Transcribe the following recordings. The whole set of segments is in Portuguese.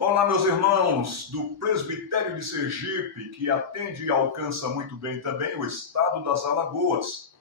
Olá, meus irmãos do Presbitério de Sergipe, que atende e alcança muito bem também o estado das Alagoas.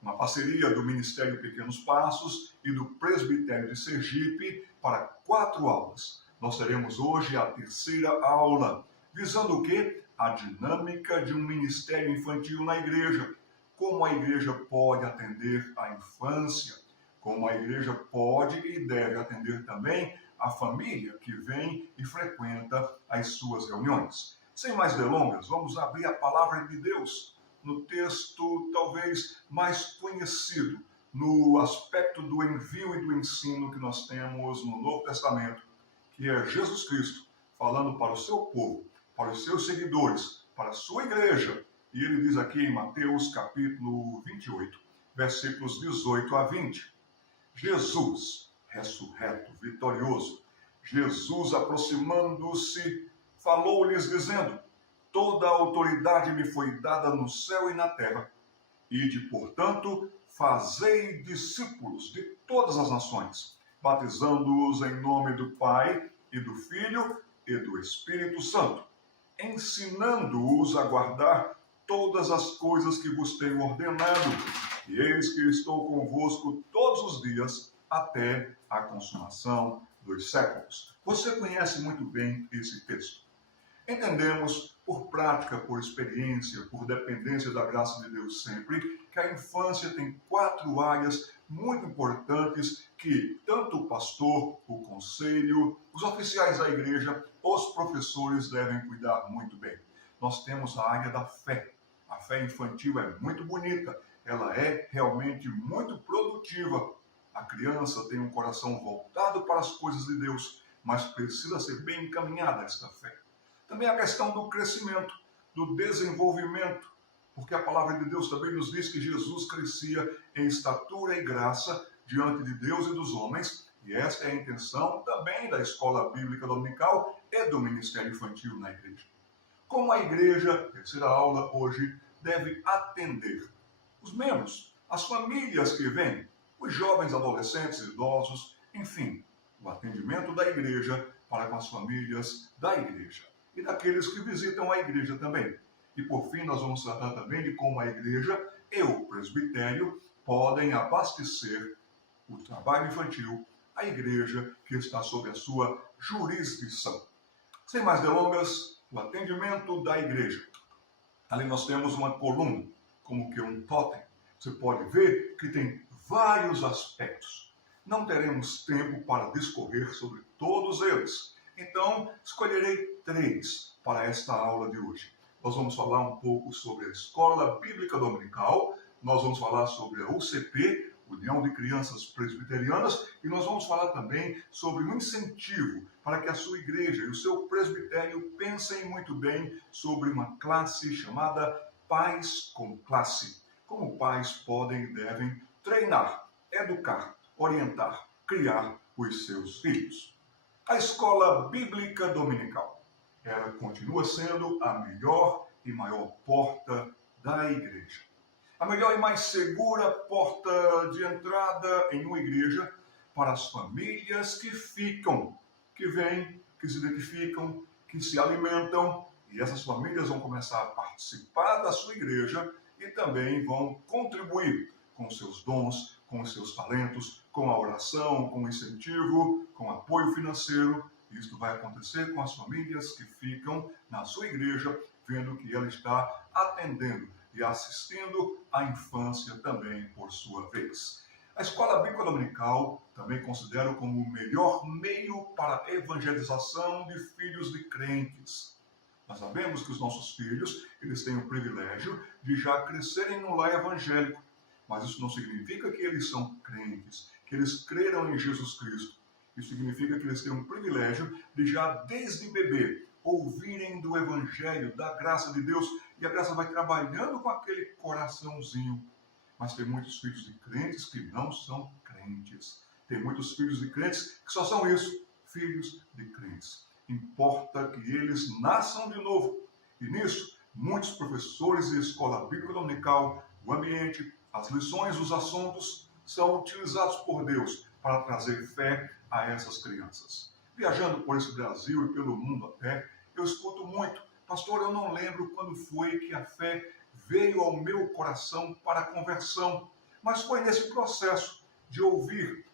Uma parceria do Ministério Pequenos Passos e do Presbitério de Sergipe para 4 aulas. Nós teremos hoje a terceira aula, visando o quê? A dinâmica de um ministério infantil na igreja. Como a igreja pode atender a infância, como a igreja pode e deve atender também a família que vem e frequenta as suas reuniões. Sem mais delongas, vamos abrir a palavra de Deus no texto talvez mais conhecido no aspecto do envio e do ensino que nós temos no Novo Testamento, que é Jesus Cristo falando para o seu povo, para os seus seguidores, para a sua igreja. E ele diz aqui em Mateus capítulo 28, versículos 18 a 20. Jesus, ressurreto, vitorioso, Jesus, aproximando-se, falou-lhes dizendo: toda a autoridade me foi dada no céu e na terra. Ide, portanto, fazei discípulos de todas as nações, batizando-os em nome do Pai e do Filho e do Espírito Santo, ensinando-os a guardar todas as coisas que vos tenho ordenado. E eis que estou convosco todos os dias, até a consumação dos séculos. Você conhece muito bem esse texto. Entendemos, por prática, por experiência, por dependência da graça de Deus sempre, que a infância tem 4 áreas muito importantes que tanto o pastor, o conselho, os oficiais da igreja, os professores devem cuidar muito bem. Nós temos a área da fé. A fé infantil é muito bonita, ela é realmente muito produtiva. A criança tem um coração voltado para as coisas de Deus, mas precisa ser bem encaminhada esta fé. Também a questão do crescimento, do desenvolvimento, porque a palavra de Deus também nos diz que Jesus crescia em estatura e graça diante de Deus e dos homens, e esta é a intenção também da escola bíblica dominical e do ministério infantil na igreja. Como a igreja, terceira aula hoje, deve atender os membros, as famílias que vêm, os jovens, adolescentes, idosos, enfim, o atendimento da igreja para com as famílias da igreja e daqueles que visitam a igreja também. E por fim, nós vamos tratar também de como a igreja e o presbitério podem abastecer o trabalho infantil, a igreja que está sob a sua jurisdição. Sem mais delongas, o atendimento da igreja. Ali nós temos uma coluna, como que um totem. Você pode ver que tem vários aspectos. Não teremos tempo para discorrer sobre todos eles. Então, escolherei 3 para esta aula de hoje. Nós vamos falar um pouco sobre a Escola Bíblica Dominical, nós vamos falar sobre a UCP, União de Crianças Presbiterianas, e nós vamos falar também sobre um incentivo para que a sua igreja e o seu presbitério pensem muito bem sobre uma classe chamada Pais com Classe. Como pais podem e devem treinar, educar, orientar, criar os seus filhos. A Escola Bíblica Dominical, ela continua sendo a melhor e maior porta da igreja. A melhor e mais segura porta de entrada em uma igreja para as famílias que ficam, que vêm, que se identificam, que se alimentam, e essas famílias vão começar a participar da sua igreja e também vão contribuir com os seus dons, com os seus talentos, com a oração, com o incentivo, com apoio financeiro. Isto vai acontecer com as famílias que ficam na sua igreja, vendo que ela está atendendo e assistindo à infância também por sua vez. A Escola Bíblica Dominical também considero como o melhor meio para a evangelização de filhos de crentes. Nós sabemos que os nossos filhos, eles têm o privilégio de já crescerem no lar evangélico, mas isso não significa que eles são crentes, que eles creram em Jesus Cristo. Isso significa que eles têm um privilégio de já desde bebê ouvirem do Evangelho, da graça de Deus, e a graça vai trabalhando com aquele coraçãozinho. Mas tem muitos filhos de crentes que não são crentes. Tem muitos filhos de crentes que só são isso, filhos de crentes. Importa que eles nasçam de novo. E nisso, muitos professores de escola bíblica dominical, o ambiente, as lições, os assuntos, são utilizados por Deus para trazer fé a essas crianças. viajando por esse Brasil e pelo mundo até, eu escuto muito: pastor, eu não lembro quando foi que a fé veio ao meu coração para a conversão, mas foi nesse processo de ouvir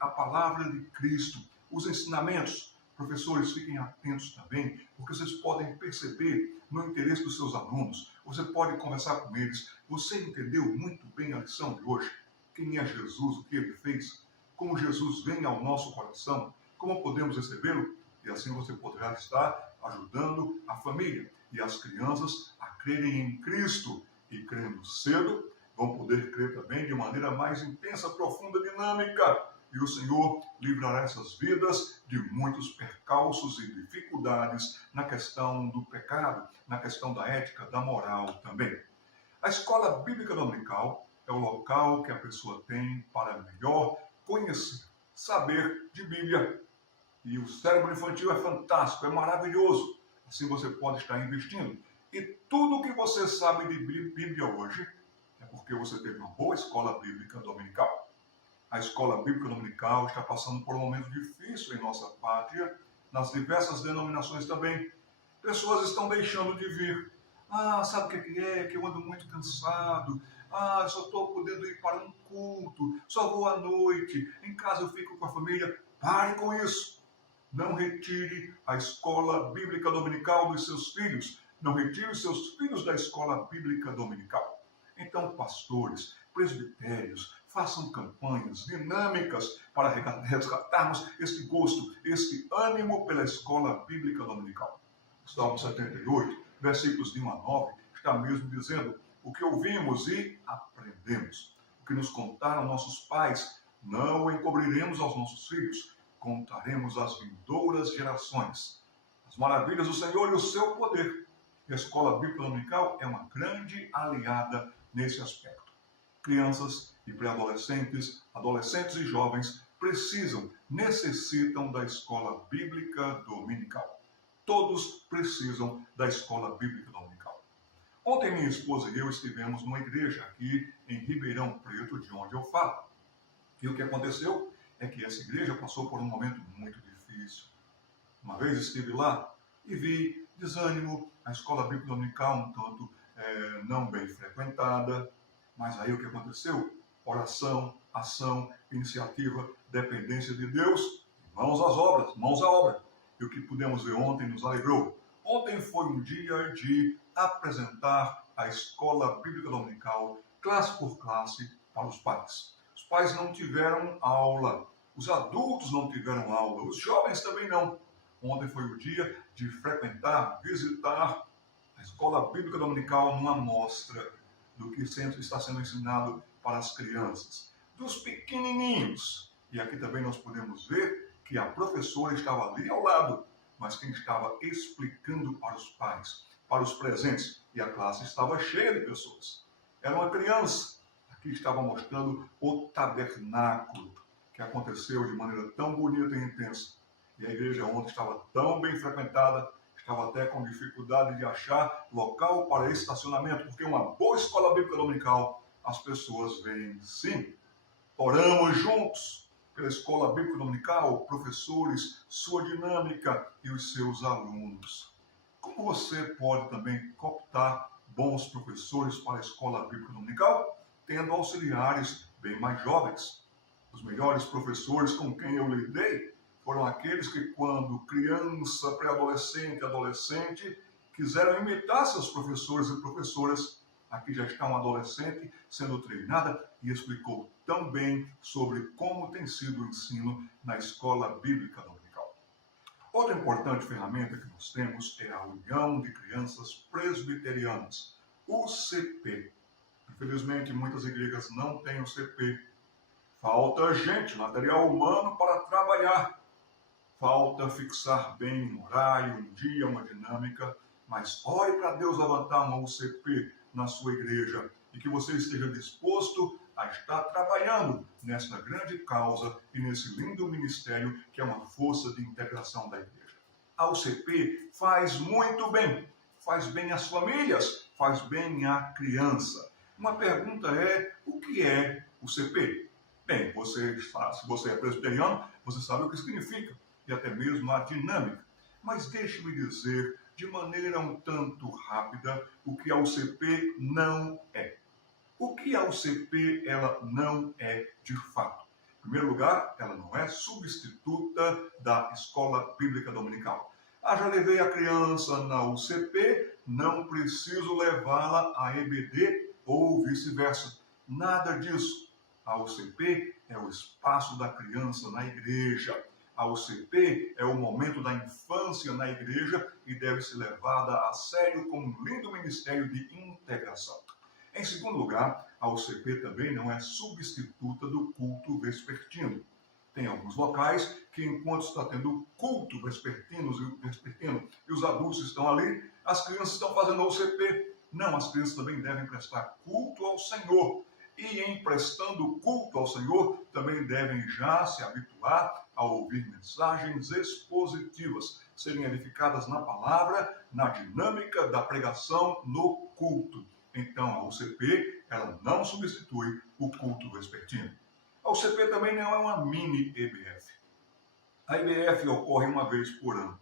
a palavra de Cristo, os ensinamentos. Professores, fiquem atentos também, porque vocês podem perceber no interesse dos seus alunos, você pode conversar com eles. Você entendeu muito bem a lição de hoje? Quem é Jesus, o que ele fez, como Jesus vem ao nosso coração, como podemos recebê-lo? E assim você poderá estar ajudando a família e as crianças a crerem em Cristo, e crendo cedo, vão poder crer também de maneira mais intensa, profunda, dinâmica. E o Senhor livrará essas vidas de muitos percalços e dificuldades na questão do pecado, na questão da ética, da moral também. A escola bíblica dominical é o local que a pessoa tem para melhor conhecer, saber de Bíblia. E o cérebro infantil é fantástico, é maravilhoso. Assim você pode estar investindo. E tudo o que você sabe de Bíblia hoje é porque você teve uma boa escola bíblica dominical. A escola bíblica dominical está passando por um momento difícil em nossa pátria, nas diversas denominações também. Pessoas estão deixando de vir. Sabe o que é? Que eu ando muito cansado. Eu só estou podendo ir para um culto, só vou à noite, em casa eu fico com a família. Pare com isso. Não retire a escola bíblica dominical dos seus filhos. Não retire os seus filhos da escola bíblica dominical. Então, pastores, presbitérios, façam campanhas dinâmicas para resgatarmos este gosto, este ânimo pela escola bíblica dominical. O Salmo 78, versículos de 1 a 9, está mesmo dizendo: o que ouvimos e aprendemos, o que nos contaram nossos pais, não o encobriremos aos nossos filhos, contaremos às vindouras gerações as maravilhas do Senhor e o seu poder. E a escola bíblica dominical é uma grande aliada nesse aspecto. Crianças e pré-adolescentes, adolescentes e jovens necessitam da escola bíblica dominical. Todos precisam da escola bíblica dominical. Ontem minha esposa e eu estivemos numa igreja aqui em Ribeirão Preto, de onde eu falo. E o que aconteceu é que essa igreja passou por um momento muito difícil. Uma vez estive lá e vi desânimo, a escola bíblica dominical um tanto não bem frequentada. Mas aí o que aconteceu? Oração, ação, iniciativa, dependência de Deus, mãos às obras, mãos à obra. E o que pudemos ver ontem nos alegrou. Ontem foi um dia de apresentar a escola bíblica dominical, classe por classe, para os pais. Os pais não tiveram aula, os adultos não tiveram aula, os jovens também não. Ontem foi o dia de frequentar, visitar a escola bíblica dominical numa mostra do que está sendo ensinado para as crianças, dos pequenininhos. E aqui também nós podemos ver que a professora estava ali ao lado, mas quem estava explicando para os pais, para os presentes, e a classe estava cheia de pessoas. Era uma criança. Aqui estava mostrando o tabernáculo, que aconteceu de maneira tão bonita e intensa. E a igreja ontem estava tão bem frequentada, estava até com dificuldade de achar local para estacionamento, porque uma boa escola bíblica dominical, as pessoas vêm sim. Oramos juntos pela escola bíblica dominical, professores, sua dinâmica e os seus alunos. Como você pode também cooptar bons professores para a escola bíblica dominical? Tendo auxiliares bem mais jovens. Os melhores professores com quem eu lidei foram aqueles que, quando criança, pré-adolescente, adolescente, quiseram imitar seus professores e professoras. Aqui já está um adolescente sendo treinada e explicou tão bem sobre como tem sido o ensino na escola bíblica dominical. Outra importante ferramenta que nós temos é a União de Crianças Presbiterianas, UCP. Infelizmente, muitas igrejas não têm UCP. Falta gente, material humano para trabalhar. Falta fixar bem um horário, um dia, uma dinâmica, mas ore para Deus levantar uma UCP na sua igreja e que você esteja disposto a estar trabalhando nesta grande causa e nesse lindo ministério que é uma força de integração da igreja. A UCP faz muito bem, faz bem às famílias, faz bem à criança. Uma pergunta é: o que é UCP? Bem, se você é presbiteriano, você sabe o que significa. e até mesmo a dinâmica. Mas deixe-me dizer, de maneira um tanto rápida, o que a UCP não é. O que a UCP ela não é de fato? Em primeiro lugar, ela não é substituta da Escola Bíblica Dominical. Já levei a criança na UCP, não preciso levá-la à EBD ou vice-versa. Nada disso. A UCP é o espaço da criança na igreja. A UCP é o momento da infância na igreja e deve ser levada a sério como um lindo ministério de integração. Em segundo lugar, a UCP também não é substituta do culto vespertino. Tem alguns locais que, enquanto está tendo culto vespertino e os adultos estão ali, as crianças estão fazendo a UCP. Não, as crianças também devem prestar culto ao Senhor. E em prestando culto ao Senhor, também devem já se habituar a ouvir mensagens expositivas, serem edificadas na palavra, na dinâmica da pregação no culto. Então, a UCP, ela não substitui o culto vespertino. A UCP também não é uma mini EBF. A EBF ocorre uma vez por ano.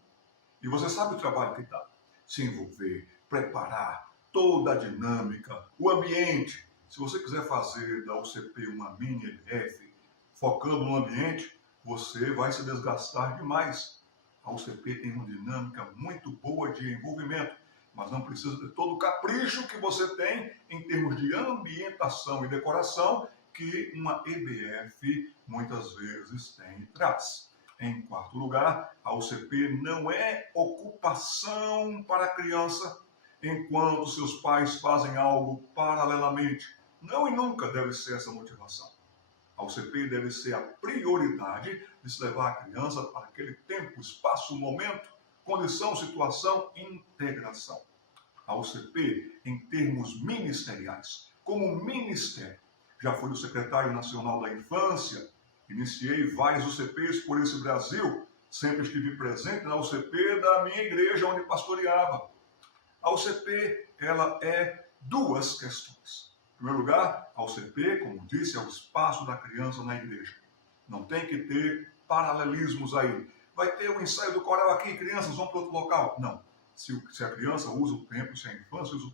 E você sabe o trabalho que dá. Se envolver, preparar toda a dinâmica, o ambiente. Se você quiser fazer da UCP uma mini EBF, focando no ambiente, você vai se desgastar demais. A UCP tem uma dinâmica muito boa de envolvimento, mas não precisa ter todo o capricho que você tem em termos de ambientação e decoração que uma EBF muitas vezes tem e traz. Em quarto lugar, a UCP não é ocupação para a criança enquanto seus pais fazem algo paralelamente. Não e nunca deve ser essa motivação. A UCP deve ser a prioridade de se levar a criança para aquele tempo, espaço, momento, condição, situação, integração. A UCP, em termos ministeriais, como ministério, já fui o secretário nacional da infância, iniciei vários UCPs por esse Brasil, sempre estive presente na UCP da minha igreja onde pastoreava. A UCP, ela é duas questões. Em primeiro lugar, a UCP, como disse, é o espaço da criança na igreja. Não tem que ter paralelismos aí. Vai ter um ensaio do coral aqui, crianças vão para outro local. Não. Se a criança usa o templo, se a infância usa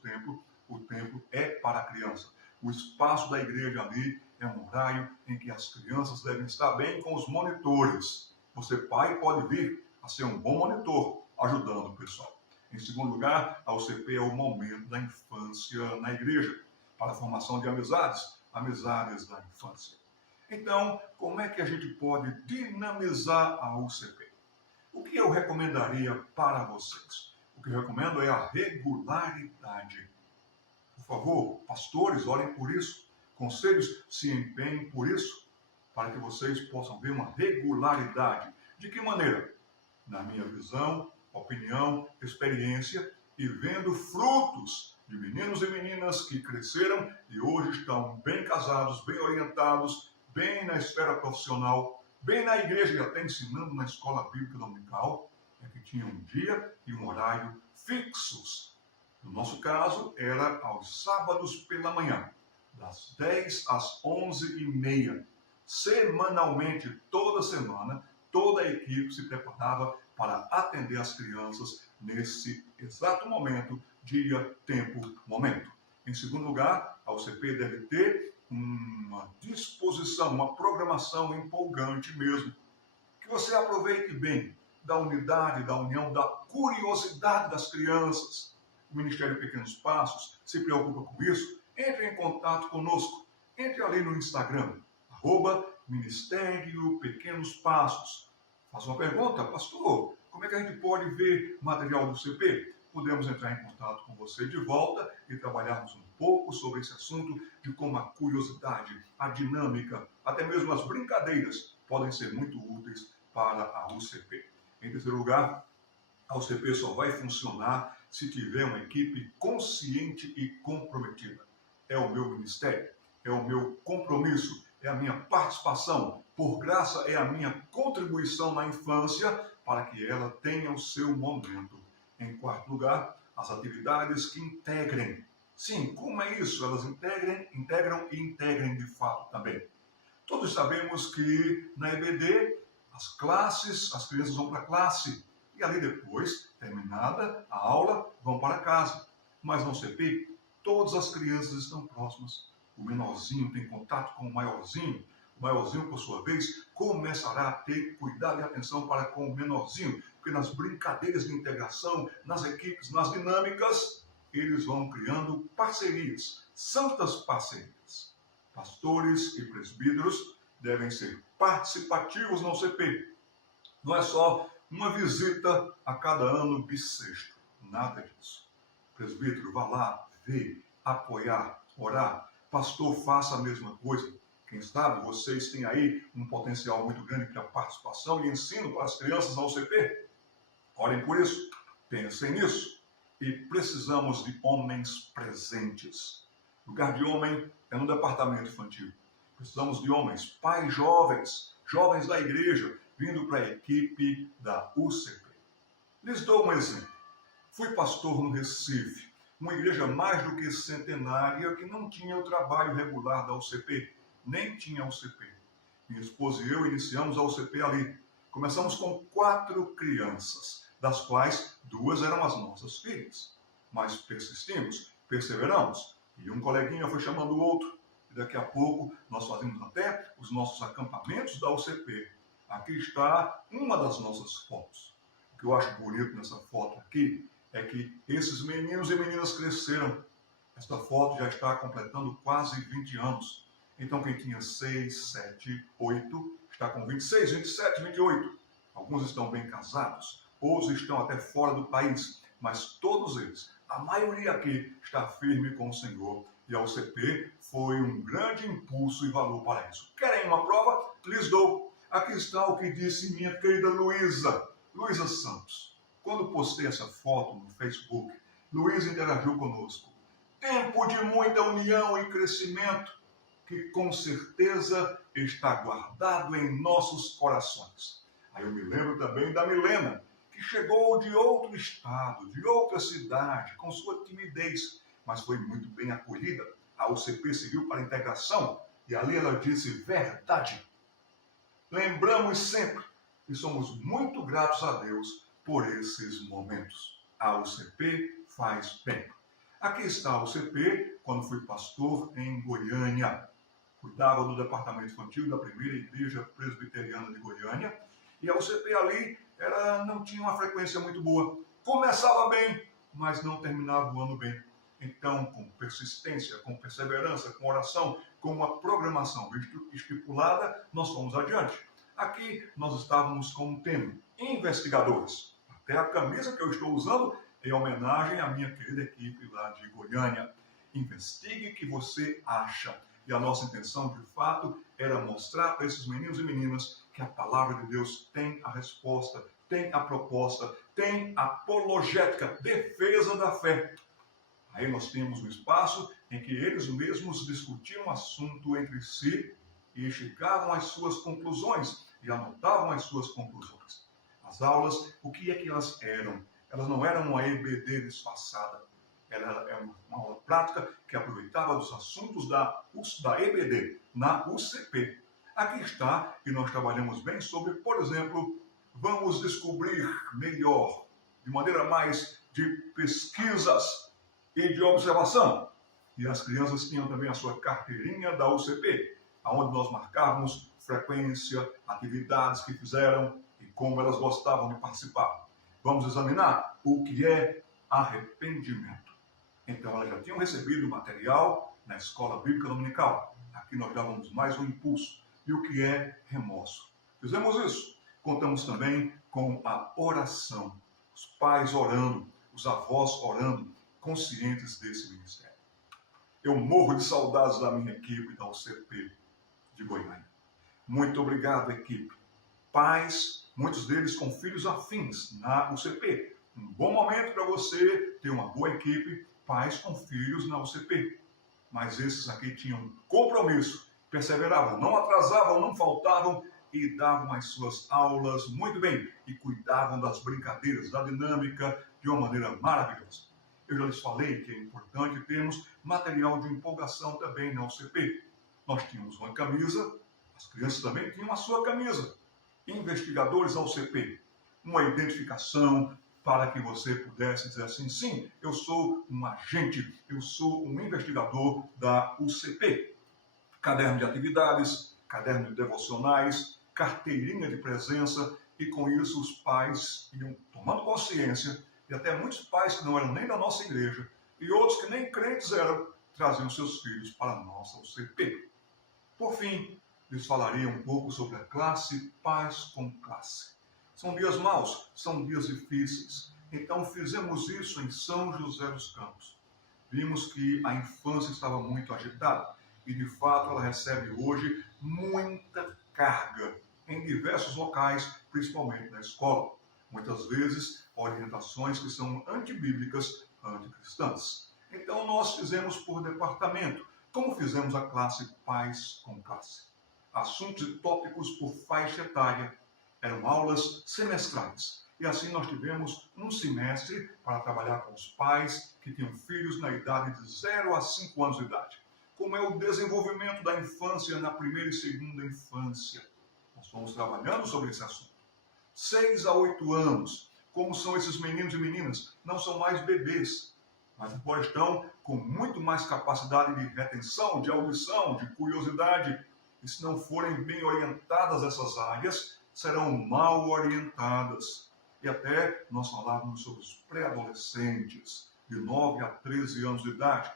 o templo é para a criança. O espaço da igreja ali é um horário em que as crianças devem estar bem com os monitores. Você, pai, pode vir a ser um bom monitor, ajudando o pessoal. Em segundo lugar, a UCP é o momento da infância na igreja, para a formação de amizades da infância. Então, como é que a gente pode dinamizar a UCP? O que eu recomendaria para vocês? O que eu recomendo é a regularidade. Por favor, pastores, orem por isso. Conselhos, se empenhem por isso, para que vocês possam ver uma regularidade. De que maneira? Na minha visão, opinião, experiência e vendo frutos de meninos e meninas que cresceram e hoje estão bem casados, bem orientados, bem na esfera profissional, bem na igreja e até ensinando na escola bíblica dominical, que tinha um dia e um horário fixos. No nosso caso, era aos sábados pela manhã, das 10 às 11h30. Semanalmente, toda semana, toda a equipe se preparava para atender as crianças nesse exato momento, dia, tempo, momento. Em segundo lugar, a UCP deve ter uma disposição, uma programação empolgante mesmo, que você aproveite bem da unidade, da união, da curiosidade das crianças. O Ministério Pequenos Passos se preocupa com isso. Entre em contato conosco. Entre ali no Instagram, @Ministério Pequenos Passos. Faça uma pergunta, pastor, como é que a gente pode ver material do CP? Podemos entrar em contato com você de volta e trabalharmos um pouco sobre esse assunto de como a curiosidade, a dinâmica, até mesmo as brincadeiras podem ser muito úteis para a UCP. Em terceiro lugar, a UCP só vai funcionar se tiver uma equipe consciente e comprometida. É o meu ministério, é o meu compromisso, é a minha participação. Por graça, é a minha contribuição na infância para que ela tenha o seu momento. Em quarto lugar, as atividades que integrem. Sim, como é isso? Elas integram e integrem de fato também. Todos sabemos que na EBD as classes, as crianças vão para a classe. E ali depois, terminada a aula, vão para casa. Mas no CP, todas as crianças estão próximas. O menorzinho tem contato com o maiorzinho. O maiorzinho, por sua vez, começará a ter cuidado e atenção para com o menorzinho. Porque nas brincadeiras de integração, nas equipes, nas dinâmicas, eles vão criando parcerias, santas parcerias. Pastores e presbíteros devem ser participativos no CP. Não é só uma visita a cada ano bissexto. Nada disso. Presbítero, vá lá, ver, apoiar, orar. Pastor, faça a mesma coisa. Quem sabe vocês têm aí um potencial muito grande para participação e ensino para as crianças na UCP. Orem por isso, pensem nisso. E precisamos de homens presentes. Lugar de homem é no departamento infantil. Precisamos de homens, pais jovens, jovens da igreja, vindo para a equipe da UCP. Lhes dou um exemplo. Fui pastor no Recife, uma igreja mais do que centenária que não tinha o trabalho regular da UCP, nem tinha UCP. Minha esposa e eu iniciamos a UCP ali. Começamos com 4 crianças, das quais 2 eram as nossas filhas. Mas persistimos, perseveramos, e um coleguinha foi chamando o outro. E daqui a pouco nós fazemos até os nossos acampamentos da UCP. Aqui está uma das nossas fotos. O que eu acho bonito nessa foto aqui é que esses meninos e meninas cresceram. Esta foto já está completando quase 20 anos. Então quem tinha 6, 7, 8, está com 26, 27, 28. Alguns estão bem casados, outros estão até fora do país, mas todos eles, a maioria aqui, está firme com o Senhor. E a UCP foi um grande impulso e valor para isso. Querem uma prova? Lhes dou. Aqui está o que disse minha querida Luísa Santos. Quando postei essa foto no Facebook, Luísa interagiu conosco. Tempo de muita união e crescimento, que com certeza está guardado em nossos corações. Aí eu me lembro também da Milena, que chegou de outro estado, de outra cidade, com sua timidez, mas foi muito bem acolhida. A UCP seguiu para a integração e ali ela disse verdade. Lembramos sempre que somos muito gratos a Deus por esses momentos. A UCP faz bem. Aqui está a UCP quando fui pastor em Goiânia. Cuidava do departamento infantil da primeira igreja presbiteriana de Goiânia. E a UCP ali não tinha uma frequência muito boa. Começava bem, mas não terminava o ano bem. Então, com persistência, com perseverança, com oração, com uma programação estipulada, nós fomos adiante. Aqui nós estávamos com um tema, investigadores. Até a camisa que eu estou usando é em homenagem à minha querida equipe lá de Goiânia. Investigue o que você acha. E a nossa intenção, de fato, era mostrar para esses meninos e meninas que a palavra de Deus tem a resposta, tem a proposta, tem a apologética, defesa da fé. Aí nós temos um espaço em que eles mesmos discutiam o assunto entre si e chegavam às suas conclusões e anotavam as suas conclusões. As aulas, o que é que elas eram? Elas não eram uma EBD disfarçada. Ela é uma aula prática que aproveitava dos assuntos da EBD, na UCP. Aqui está, e nós trabalhamos bem sobre, por exemplo, vamos descobrir melhor, de maneira mais de pesquisas e de observação. E as crianças tinham também a sua carteirinha da UCP, onde nós marcávamos frequência, atividades que fizeram e como elas gostavam de participar. Vamos examinar o que é arrependimento. Então, elas já tinham recebido o material na escola bíblica dominical. Aqui nós dávamos mais um impulso. E o que é remorso? Fizemos isso. Contamos também com a oração. Os pais orando, os avós orando, conscientes desse ministério. Eu morro de saudades da minha equipe da UCP de Goiânia. Muito obrigado, equipe. Pais, muitos deles com filhos afins na UCP. Um bom momento para você ter uma boa equipe, pais com filhos na UCP. Mas esses aqui tinham compromisso, perseveravam, não atrasavam, não faltavam e davam as suas aulas muito bem e cuidavam das brincadeiras, da dinâmica de uma maneira maravilhosa. Eu já lhes falei que é importante termos material de empolgação também na UCP. Nós tínhamos uma camisa, as crianças também tinham a sua camisa. investigadores ao CP, uma identificação para que você pudesse dizer assim, sim, eu sou um agente, eu sou um investigador da UCP. Caderno de atividades, caderno de devocionais, carteirinha de presença, e com isso os pais iam tomando consciência, e até muitos pais que não eram nem da nossa igreja, e outros que nem crentes eram, traziam seus filhos para a nossa UCP. Por fim, lhes falaria um pouco sobre a classe Paz com Classe. São dias maus, são dias difíceis. Então fizemos isso em São José dos Campos. Vimos que a infância estava muito agitada e de fato ela recebe hoje muita carga em diversos locais, principalmente na escola. Muitas vezes orientações que são antibíblicas, anticristãs. Então nós fizemos por departamento, como fizemos a classe Paz com Classe. Assuntos e tópicos por faixa etária. Eram aulas semestrais. E assim nós tivemos um semestre para trabalhar com os pais que tinham filhos na idade de 0 a 5 anos de idade. Como é o desenvolvimento da infância na primeira e segunda infância. Nós fomos trabalhando sobre esse assunto. 6 a 8 anos. Como são esses meninos e meninas? Não são mais bebês, mas agora estão com muito mais capacidade de retenção, de audição, de curiosidade. E se não forem bem orientadas essas áreas, serão mal orientadas. E até nós falávamos sobre os pré-adolescentes, de 9 a 13 anos de idade.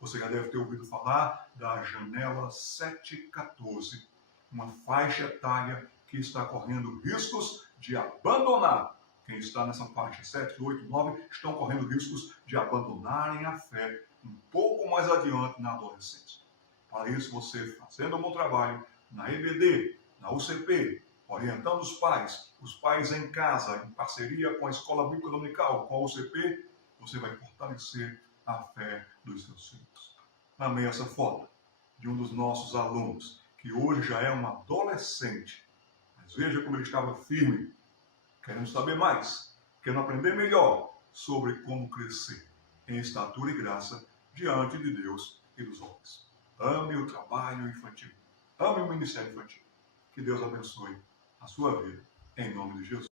Você já deve ter ouvido falar da janela 7-14, uma faixa etária que está correndo riscos de abandonar. Quem está nessa faixa 7, 8, 9 estão correndo riscos de abandonarem a fé um pouco mais adiante na adolescência. Para isso, você fazendo um bom trabalho na EBD, na UCP, orientando os pais em casa, em parceria com a Escola Bíblica Dominical, com a UCP, você vai fortalecer a fé dos seus filhos. Amei essa foto de um dos nossos alunos, que hoje já é um adolescente. Mas veja como ele estava firme, querendo saber mais, querendo aprender melhor sobre como crescer em estatura e graça diante de Deus e dos homens. Ame o trabalho infantil. Ame o ministério infantil. Que Deus abençoe a sua vida, em nome de Jesus.